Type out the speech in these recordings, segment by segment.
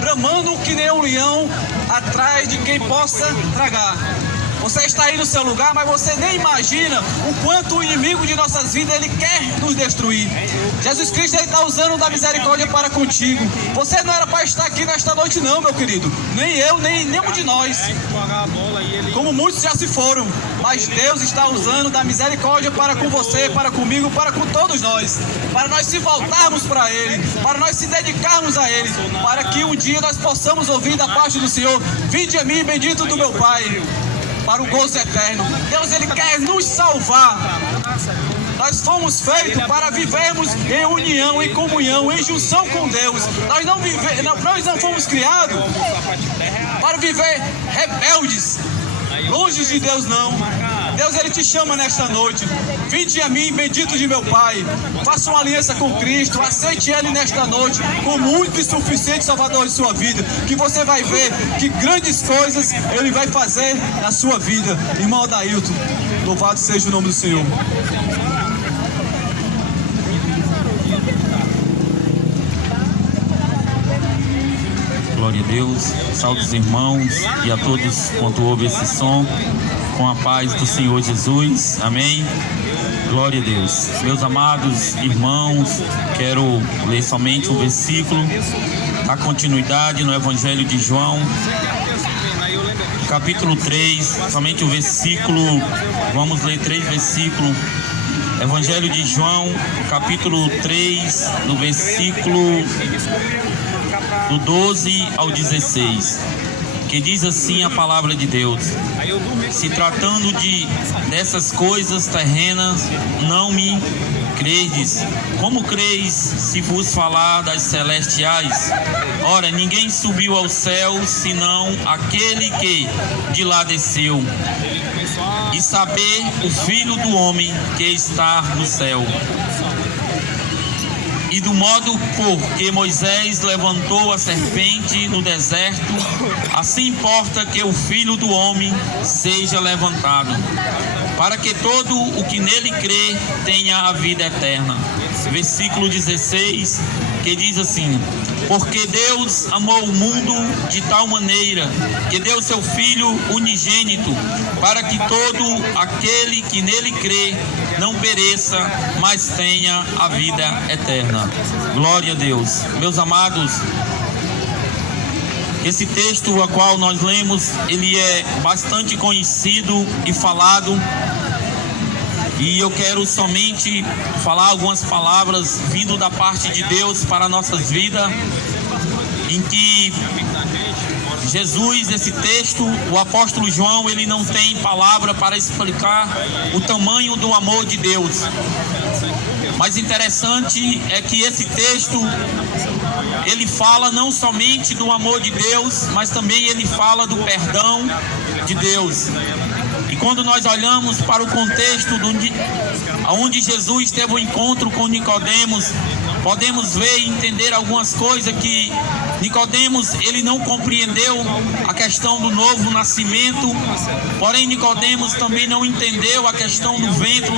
bramando que nem um leão atrás de quem possa tragar. Você está aí no seu lugar, mas você nem imagina o quanto o inimigo de nossas vidas ele quer nos destruir. Jesus Cristo está usando da misericórdia para contigo. Você não era para estar aqui nesta noite não, meu querido. Nem eu, nem nenhum de nós. Como muitos já se foram. Mas Deus está usando da misericórdia para com você, para comigo, para com todos nós. Para nós se voltarmos para Ele, para nós se dedicarmos a Ele, para que um dia nós possamos ouvir da parte do Senhor: vinde a mim, bendito do meu Pai, para o gozo eterno. Deus, Ele quer nos salvar. Nós fomos feitos para vivermos em união, em comunhão, em junção com Deus. Nós não fomos criados para viver rebeldes, longe de Deus não. Deus, Ele te chama nesta noite: vinde a mim, bendito de meu Pai. Faça uma aliança com Cristo, aceite Ele nesta noite como único e suficiente Salvador de sua vida, que você vai ver que grandes coisas Ele vai fazer na sua vida. Irmão Adailton, louvado seja o nome do Senhor. Glória a Deus, salve os irmãos e a todos quanto ouvem esse som, com a paz do Senhor Jesus, amém? Glória a Deus. Meus amados irmãos, quero ler somente um versículo, a continuidade no Evangelho de João, capítulo 3, somente o versículo, vamos ler 3 versículos, Evangelho de João, capítulo 3, no versículo do 12 ao 16, que diz assim a palavra de Deus: se tratando dessas coisas terrenas, não me credes. Como creis se vos falar das celestiais? Ora, ninguém subiu ao céu, senão aquele que de lá desceu, e saber o Filho do Homem que está no céu. E do modo por que Moisés levantou a serpente no deserto, assim importa que o Filho do Homem seja levantado, para que todo o que nele crê tenha a vida eterna. Versículo 16, que diz assim: porque Deus amou o mundo de tal maneira que deu seu Filho unigênito, para que todo aquele que nele crê não pereça, mas tenha a vida eterna. Glória a Deus. Meus amados, esse texto a qual nós lemos, ele é bastante conhecido e falado, e eu quero somente falar algumas palavras vindo da parte de Deus para nossas vidas, em que Jesus, esse texto, o apóstolo João, ele não tem palavra para explicar o tamanho do amor de Deus. Mas interessante é que esse texto, ele fala não somente do amor de Deus, mas também ele fala do perdão de Deus. E quando nós olhamos para o contexto onde Jesus teve um encontro com Nicodemos, podemos ver e entender algumas coisas que Nicodemos, ele não compreendeu a questão do novo nascimento, porém Nicodemos também não entendeu a questão do ventre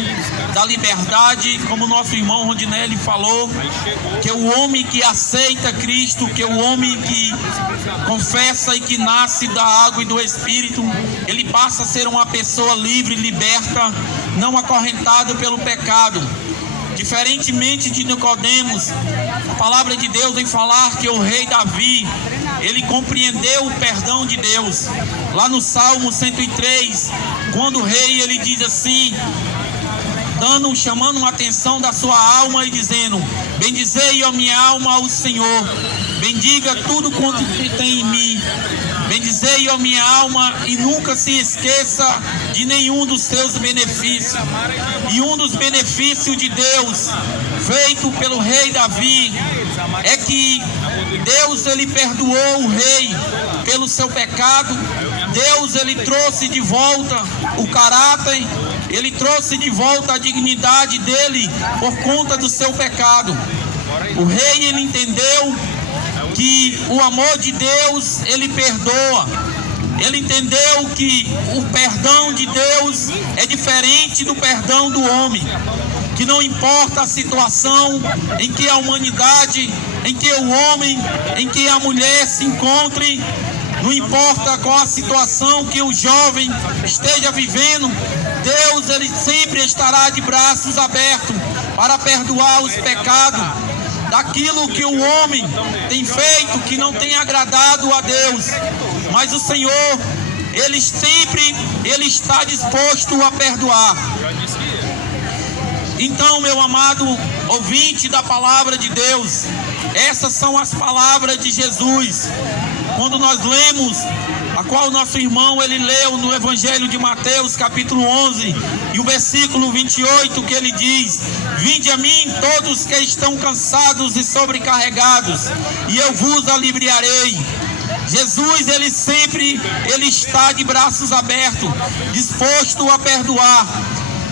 da liberdade, como nosso irmão Rondinelli falou, que o homem que aceita Cristo, que o homem que confessa e que nasce da água e do Espírito, ele passa a ser uma pessoa livre, liberta, não acorrentada pelo pecado. Diferentemente de Nicodemos, a palavra de Deus vem falar que o rei Davi, ele compreendeu o perdão de Deus. Lá no Salmo 103, quando o rei, ele diz assim, chamando a atenção da sua alma e dizendo: bendizei a minha alma ao Senhor, bendiga tudo quanto tem em mim, bendizei a minha alma e nunca se esqueça de nenhum dos seus benefícios. E um dos benefícios de Deus, feito pelo rei Davi, é que Deus, ele perdoou o rei pelo seu pecado. Deus, ele trouxe de volta o caráter, ele trouxe de volta a dignidade dele por conta do seu pecado. O rei, ele entendeu que o amor de Deus, ele perdoa. Ele entendeu que o perdão de Deus é diferente do perdão do homem. que não importa a situação em que a humanidade, em que o homem, em que a mulher se encontre, não importa qual a situação que o jovem esteja vivendo, Deus, ele sempre estará de braços abertos para perdoar os pecados daquilo que o homem tem feito que não tem agradado a Deus. Mas o Senhor, ele está disposto a perdoar. Então, meu amado ouvinte da palavra de Deus, essas são as palavras de Jesus. Quando nós lemos, a qual nosso irmão ele leu no Evangelho de Mateus, capítulo 11, e o versículo 28, que ele diz: vinde a mim todos que estão cansados e sobrecarregados, e eu vos aliviarei. Jesus, ele está de braços abertos, disposto a perdoar.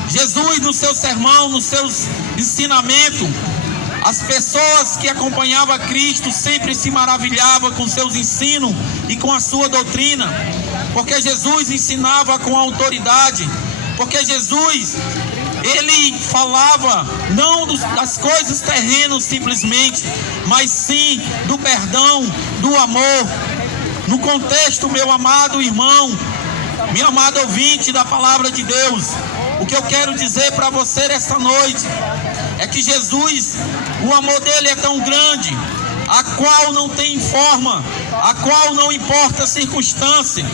Jesus, no seu sermão, nos seus ensinamentos, as pessoas que acompanhavam Cristo sempre se maravilhavam com seus ensinos e com a sua doutrina, porque Jesus ensinava com autoridade, porque Jesus, ele falava não das coisas terrenas simplesmente, mas sim do perdão, do amor. No contexto, meu amado irmão, meu amado ouvinte da palavra de Deus, o que eu quero dizer para você esta noite é que Jesus, o amor dele é tão grande, a qual não tem forma, a qual não importa a circunstância,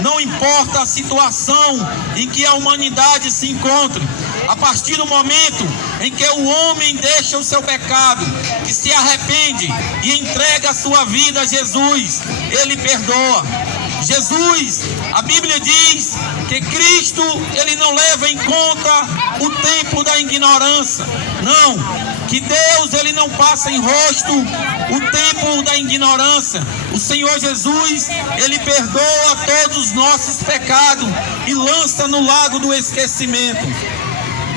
não importa a situação em que a humanidade se encontre. A partir do momento em que o homem deixa o seu pecado, que se arrepende e entrega a sua vida a Jesus, ele perdoa. Jesus, a Bíblia diz que Cristo, ele não leva em conta o tempo da ignorância. Não, que Deus, ele não passa em rosto o tempo da ignorância. O Senhor Jesus, ele perdoa todos os nossos pecados e lança no lago do esquecimento.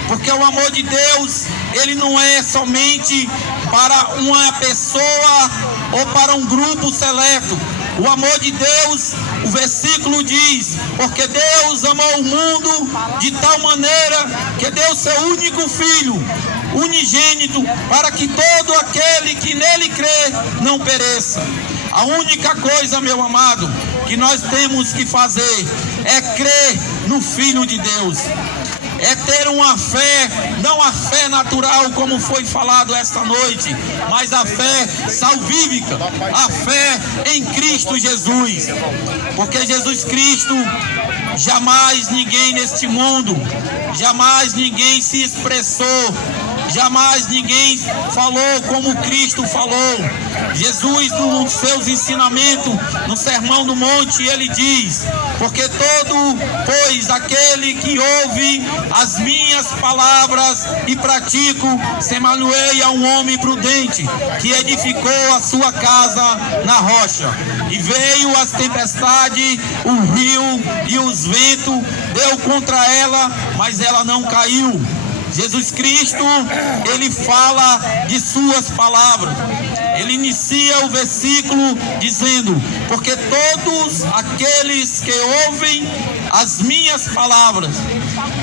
Porque o amor de Deus, ele não é somente para uma pessoa ou para um grupo seleto. O amor de Deus, o versículo diz: porque Deus amou o mundo de tal maneira que deu seu único filho, unigênito, para que todo aquele que nele crê não pereça. A única coisa, meu amado, que nós temos que fazer é crer no Filho de Deus. É ter uma fé, não a fé natural como foi falado esta noite, mas a fé salvífica, a fé em Cristo Jesus. Porque Jesus Cristo, jamais ninguém neste mundo, jamais ninguém se expressou, jamais ninguém falou como Cristo falou. Jesus, nos seus ensinamentos, no Sermão do Monte, ele diz: porque pois aquele que ouve as minhas palavras e pratico, semelhei a um homem prudente, que edificou a sua casa na rocha. E veio as tempestades, o rio e os ventos, deu contra ela, mas ela não caiu. Jesus Cristo, ele fala de suas palavras. Ele inicia o versículo dizendo: porque todos aqueles que ouvem as minhas palavras.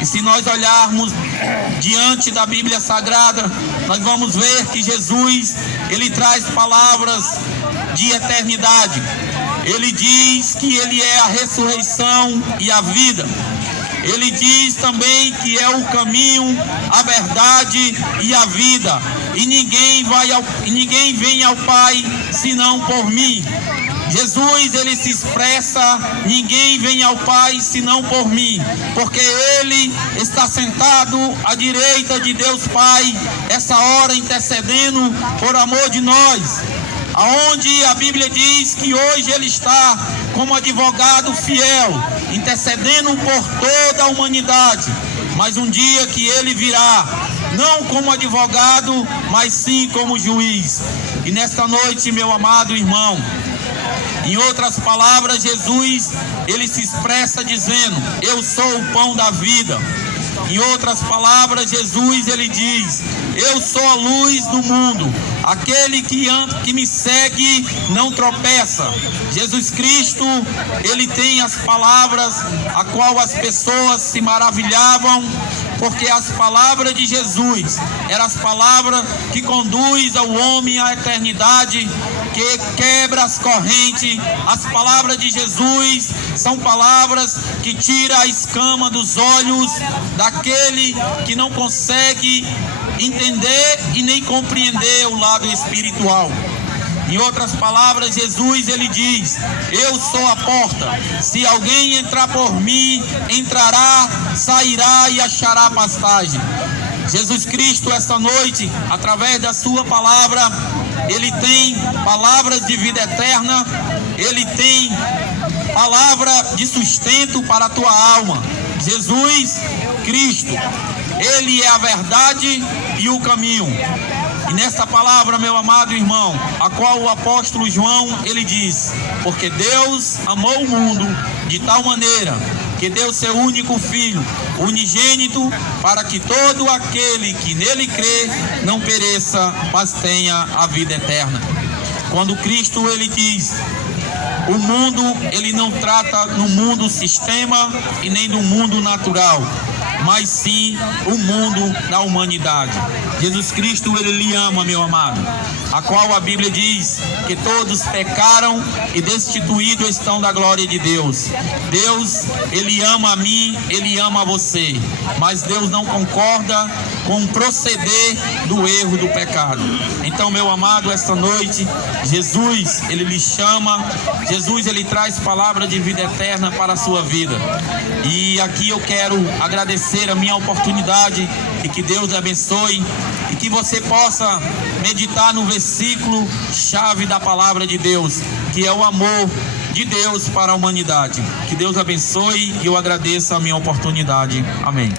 E se nós olharmos diante da Bíblia Sagrada, nós vamos ver que Jesus, ele traz palavras de eternidade. Ele diz que ele é a ressurreição e a vida. Ele diz também que é o caminho, a verdade e a vida. E ninguém vem ao Pai senão por mim. Jesus, ele se expressa: ninguém vem ao Pai senão por mim, porque ele está sentado à direita de Deus Pai, essa hora intercedendo por amor de nós. Aonde a Bíblia diz que hoje ele está como advogado fiel, intercedendo por toda a humanidade. Mas um dia que ele virá, não como advogado, mas sim como juiz. E nesta noite, meu amado irmão, em outras palavras, Jesus, ele se expressa dizendo: eu sou o pão da vida. Em outras palavras, Jesus, ele diz: eu sou a luz do mundo. Aquele que me segue não tropeça. Jesus Cristo, ele tem as palavras a qual as pessoas se maravilhavam porque as palavras de Jesus eram as palavras que conduz ao homem à eternidade, que quebra as correntes. As palavras de Jesus são palavras que tiram a escama dos olhos daquele que não consegue entender e nem compreender o lado espiritual. Em outras palavras, Jesus ele diz: eu sou a porta, se alguém entrar por mim, entrará, sairá e achará pastagem. Jesus Cristo, esta noite, através da sua palavra, ele tem palavras de vida eterna, ele tem palavra de sustento para a tua alma. Jesus Cristo, ele é a verdade e o caminho. E nesta palavra, meu amado irmão, a qual o apóstolo João, ele diz: porque Deus amou o mundo de tal maneira que deu seu único Filho, unigênito, para que todo aquele que nele crê não pereça, mas tenha a vida eterna. Quando Cristo, ele diz: o mundo, ele não trata no mundo sistema e nem do mundo natural, mas sim o mundo da humanidade. Jesus Cristo, ele lhe ama, meu amado, a qual a Bíblia diz que todos pecaram e destituídos estão da glória de Deus. Deus, ele ama a mim, ele ama a você, mas Deus não concorda com o proceder do erro do pecado. Então, meu amado, esta noite, Jesus, ele lhe chama, Jesus, ele traz palavra de vida eterna para a sua vida. E aqui eu quero agradecer a minha oportunidade e que Deus abençoe e que você possa meditar no versículo chave da palavra de Deus, que é o amor de Deus para a humanidade. Que Deus abençoe e eu agradeço a minha oportunidade. Amém.